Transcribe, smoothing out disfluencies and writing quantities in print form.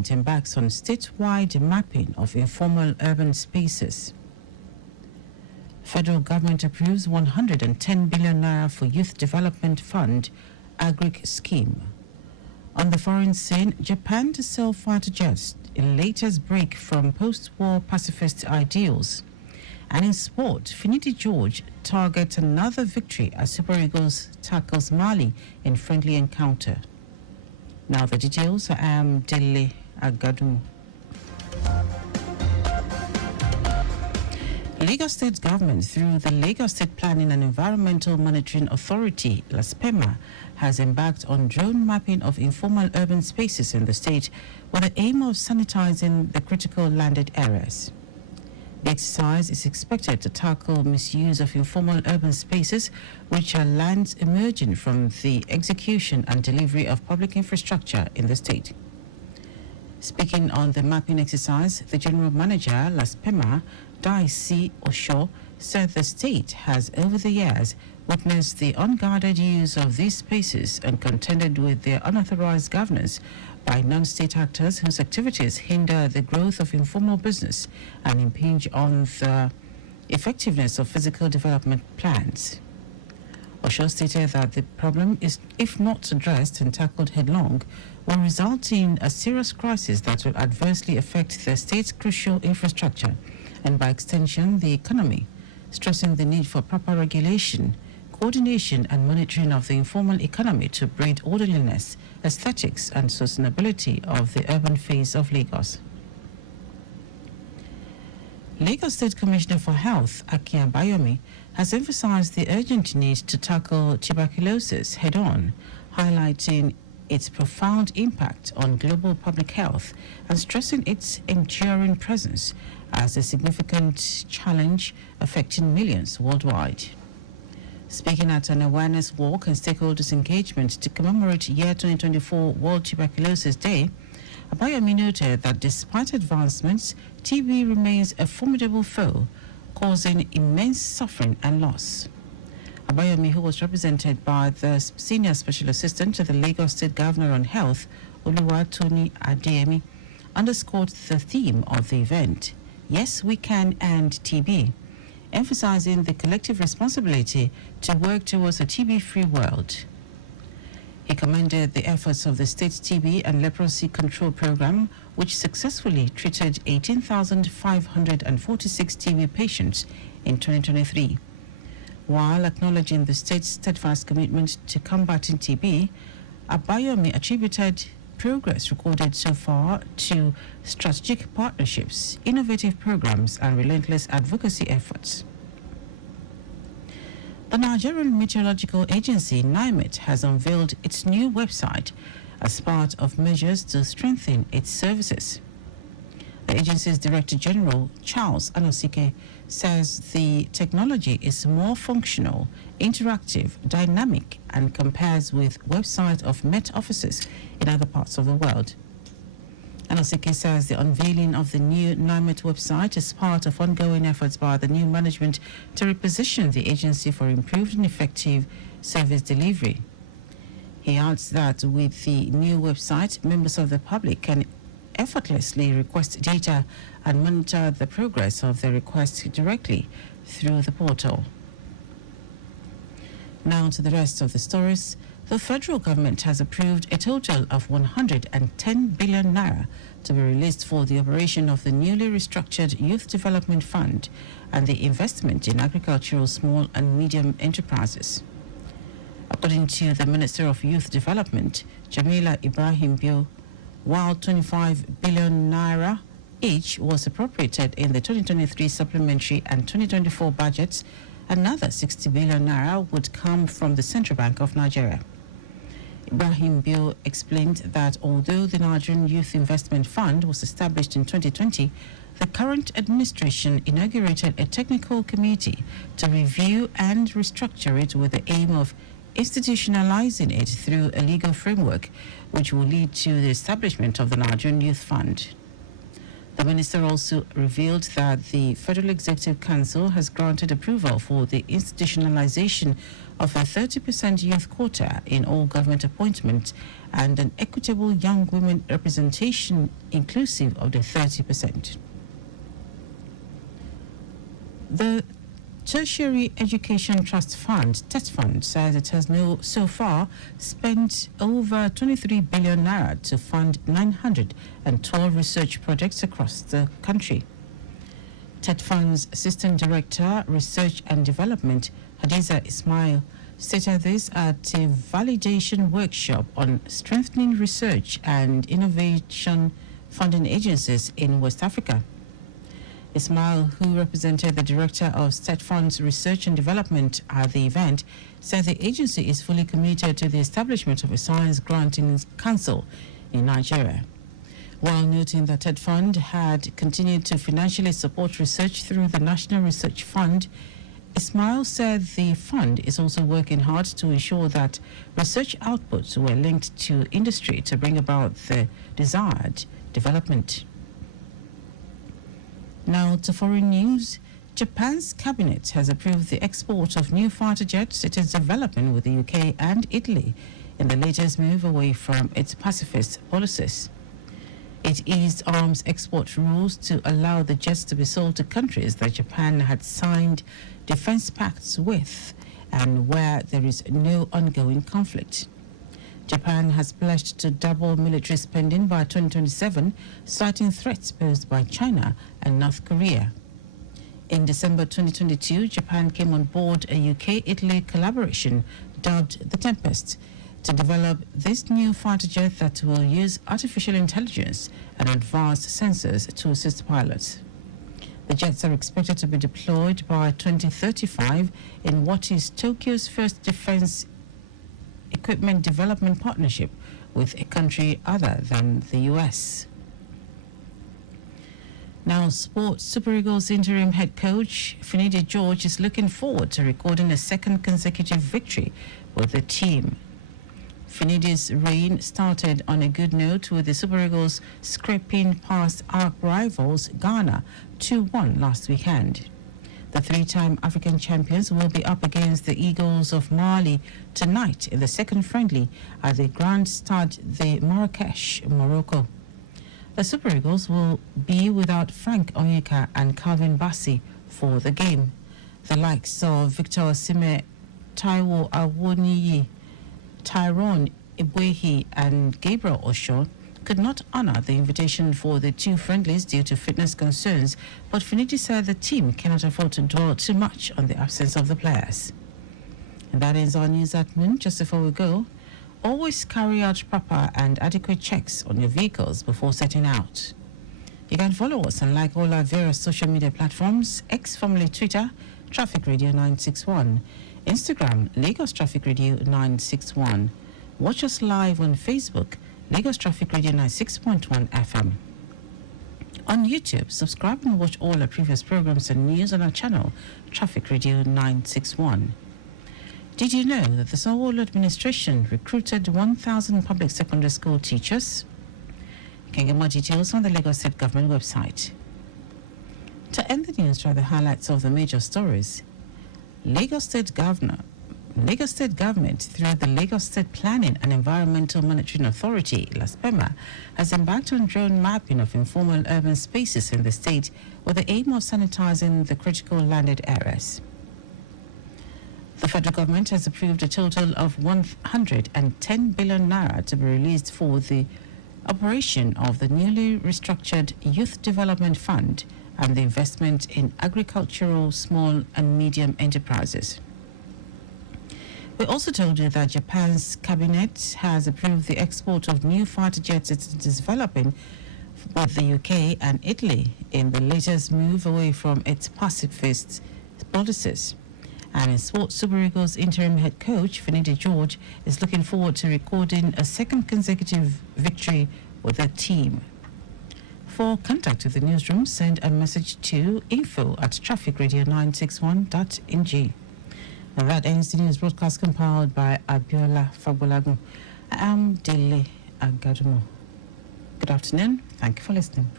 government embarks on statewide mapping of informal urban spaces. Federal government approves 110 billion naira for Youth Development Fund Agric scheme. On the foreign scene, Japan to sell fighter jets, a latest break from post-war pacifist ideals. And in sport, Finidi George targets another victory as Super Eagles tackles Mali in friendly encounter. Now the details. I am Dele Agadumo. Lagos State Government, through the Lagos State Planning and Environmental Monitoring Authority, LASPEMA, has embarked on drone mapping of informal urban spaces in the state with the aim of sanitizing the critical landed areas. The exercise is expected to tackle misuse of informal urban spaces, which are lands emerging from the execution and delivery of public infrastructure in the state. Speaking on the mapping exercise, the General Manager, LASPEMA, Daisy Osho, said the state has over the years witnessed the unguarded use of these spaces and contended with their unauthorized governance by non-state actors whose activities hinder the growth of informal business and impinge on the effectiveness of physical development plans. Osho stated that the problem is, if not addressed and tackled headlong, will result in a serious crisis that will adversely affect the state's crucial infrastructure and by extension the economy, stressing the need for proper regulation, coordination and monitoring of the informal economy to breed orderliness, aesthetics and sustainability of the urban phase of Lagos. Lagos State Commissioner for Health, Akin Abayomi, has emphasized the urgent need to tackle tuberculosis head-on, highlighting its profound impact on global public health and stressing its enduring presence as a significant challenge affecting millions worldwide. Speaking at an awareness walk and stakeholders engagement to commemorate year 2024 World Tuberculosis Day, Abayomi noted that despite advancements, TB remains a formidable foe, causing immense suffering and loss. Abayomi, who was represented by the Senior Special Assistant to the Lagos State Governor on Health, Oluwatoni Adeyemi, underscored the theme of the event, Yes, We Can End TB, emphasizing the collective responsibility to work towards a TB-free world. He commended the efforts of the state's TB and leprosy control program, which successfully treated 18,546 TB patients in 2023. While acknowledging the state's steadfast commitment to combating TB, Abayomi attributed progress recorded so far to strategic partnerships, innovative programs, and relentless advocacy efforts. The Nigerian Meteorological Agency, NIMET, has unveiled its new website as part of measures to strengthen its services. The agency's Director General, Charles Anosike, says the technology is more functional, interactive, dynamic, and compares with websites of Met offices in other parts of the world. Anosike says the unveiling of the new NIMET website is part of ongoing efforts by the new management to reposition the agency for improved and effective service delivery. He adds that with the new website, members of the public can effortlessly request data and monitor the progress of the request directly through the portal. Now to the rest of the stories. The federal government has approved a total of 110 billion naira to be released for the operation of the newly restructured Youth Development Fund and the investment in agricultural small and medium enterprises. According to the Minister of Youth Development, Jamila Ibrahim Bio, while 25 billion naira each was appropriated in the 2023 supplementary and 2024 budgets, another 60 billion naira would come from the Central Bank of Nigeria. Ibrahim Bio explained that although the Nigerian Youth Investment Fund was established in 2020, the current administration inaugurated a technical committee to review and restructure it with the aim of institutionalizing it through a legal framework, which will lead to the establishment of the Nigerian Youth Fund. The minister also revealed that the Federal Executive Council has granted approval for the institutionalization of a 30% youth quota in all government appointments and an equitable young women representation inclusive of the 30%. The Tertiary Education Trust Fund, TET Fund, says it has so far spent over 23 billion naira to fund 912 research projects across the country. TET Fund's Assistant Director, Research and Development, Hadiza Ismail, stated this at a validation workshop on strengthening research and innovation funding agencies in West Africa. Ismail, who represented the director of State Fund's Research and Development at the event, said the agency is fully committed to the establishment of a science granting council in Nigeria. While noting that State Fund had continued to financially support research through the National Research Fund, Ismail said the fund is also working hard to ensure that research outputs were linked to industry to bring about the desired development. Now to foreign news. Japan's cabinet has approved the export of new fighter jets it is developing with the UK and Italy in the latest move away from its pacifist policies. It eased arms export rules to allow the jets to be sold to countries that Japan had signed defense pacts with and where there is no ongoing conflict. Japan has pledged to double military spending by 2027, citing threats posed by China and North Korea. In December 2022, Japan came on board a UK-Italy collaboration dubbed the Tempest to develop this new fighter jet that will use artificial intelligence and advanced sensors to assist pilots. The jets are expected to be deployed by 2035 in what is Tokyo's first defense equipment development partnership with a country other than the US. Now, Sports Super Eagles interim head coach Finidi George is looking forward to recording a second consecutive victory with the team. Finidi's reign started on a good note with the Super Eagles scraping past arch rivals Ghana 2-1 last weekend. The three-time African champions will be up against the Eagles of Mali tonight in the second friendly at the Grand Stade de Marrakech, Morocco. The Super Eagles will be without Frank Onyeka and Calvin Bassey for the game. The likes of Victor Osimhen, Taiwo Awoniyi, Tyrone Ibwehi and Gabriel Osho could not honor the invitation for the two friendlies due to fitness concerns, but Finidi said the team cannot afford to dwell too much on the absence of the players. And that ends our news at noon. Just before we go, always carry out proper and adequate checks on your vehicles before setting out. You can follow us and like all our various social media platforms: X, formerly Twitter, Traffic Radio 961, Instagram, Lagos Traffic Radio 961. Watch us live on Facebook, Lagos Traffic Radio 96.1 FM. On YouTube, subscribe and watch all our previous programs and news on our channel, Traffic Radio 961. Did you know that the Sanwo-Olu administration recruited 1,000 public secondary school teachers? You can get more details on the Lagos State Government website. To end the news, try the highlights of the major stories. Lagos State Government, through the Lagos State Planning and Environmental Monitoring Authority, LASPEMA, has embarked on drone mapping of informal urban spaces in the state with the aim of sanitizing the critical landed areas. The federal government has approved a total of 110 billion naira to be released for the operation of the newly restructured Youth Development Fund and the investment in agricultural small and medium enterprises. We also told you that Japan's cabinet has approved the export of new fighter jets it is developing with the UK and Italy in the latest move away from its pacifist policies. And in sports, Super Eagles interim head coach Finidi George is looking forward to recording a second consecutive victory with the team. For contact with the newsroom, send a message to info@trafficradio961.ng. And that ends the news broadcast compiled by Abiola Fagbolagun. I am Dele Agadumo. Good afternoon. Thank you for listening.